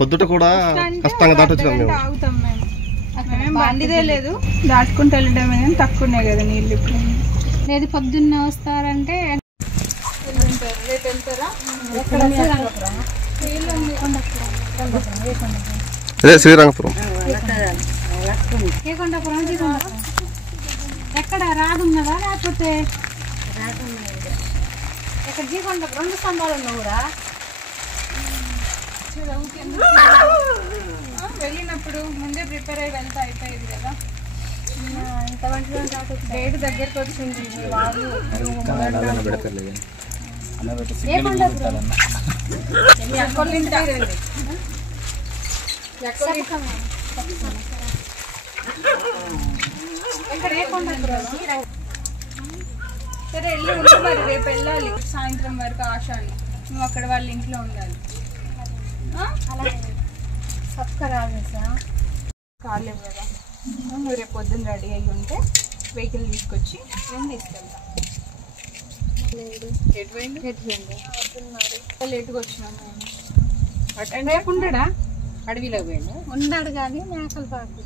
పొద్దుట కూడా కష్టంగా దాటొచ్చినాం మేము. ఆగుతాం మేము బండిదే లేదు, దాటుకుంటూ వెళ్ళడమే కానీ తక్కువ ఉన్నాయి కదా నీళ్ళు. ఇప్పుడు లేదు పొద్దున్న వస్తారంటే రేపు వెళ్తారా? అదే శ్రీరంగపురం. ఏ కొండపురం ఎక్కడ రాదున్నదా లేకపోతే ఇక్కడ జీకొండపురం 2 స్తంభాలు ఉన్నా కూడా వెళ్ళినప్పుడు ముందే ప్రిపేర్ అయ్యి వెళ్తా అయిపోయేది కదా. డేట్ దగ్గరకు వచ్చింది. సరే వెళ్ళి ఉండు మరి, రేపు వెళ్ళాలి సాయంత్రం వరకు. ఆశాని నువ్వు అక్కడ వాళ్ళ ఇంట్లో ఉండాలి. కాలేవు కదా, నువ్వు రేపు పొద్దున్న రెడీ అయ్యి ఉంటే వెహికల్ తీసుకొచ్చి నేను తీసుకెళ్తా. లేట్గా వచ్చినాము. రేపు ఉండడా? అడవిలో పోయిండు. ఉన్నాడు కానీ మేకలు పాకు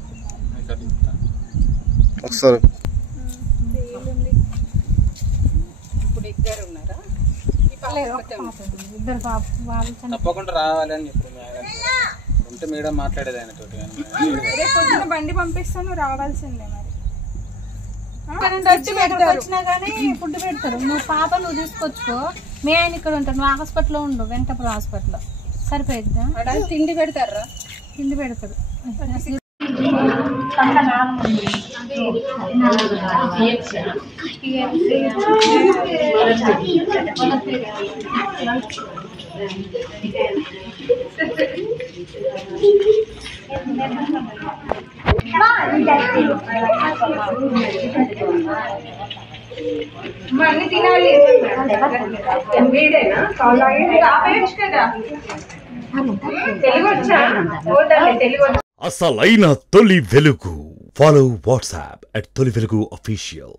ఒకసారి ఇప్పుడు ఇద్దరు ఉన్నారా? ఇద్దరు వాళ్ళు తప్పకుండా రావాలని చెప్పి ఉంటే మేడం మాట్లాడేది ఆయన తోటి. రేపు పొద్దున్న బండి పంపిస్తాను, రావాల్సిందే మరి. వచ్చినా కానీ ఫుడ్ పెడతారు. నువ్వు పాప నువ్వు తీసుకొచ్చుకో, మీ ఆయన ఇక్కడ ఉంటాడు, నువ్వు హాస్పిటల్లో ఉండు, వెంకటపురం హాస్పిటల్లో. సరిపోయిద్దా? తిండి పెడతారా? తిండి పెడతారు. అన్ని తినాలి. అసలైన తొలి వెలుగు. ఫాలో వాట్సాప్ @తొలి వెలుగు official.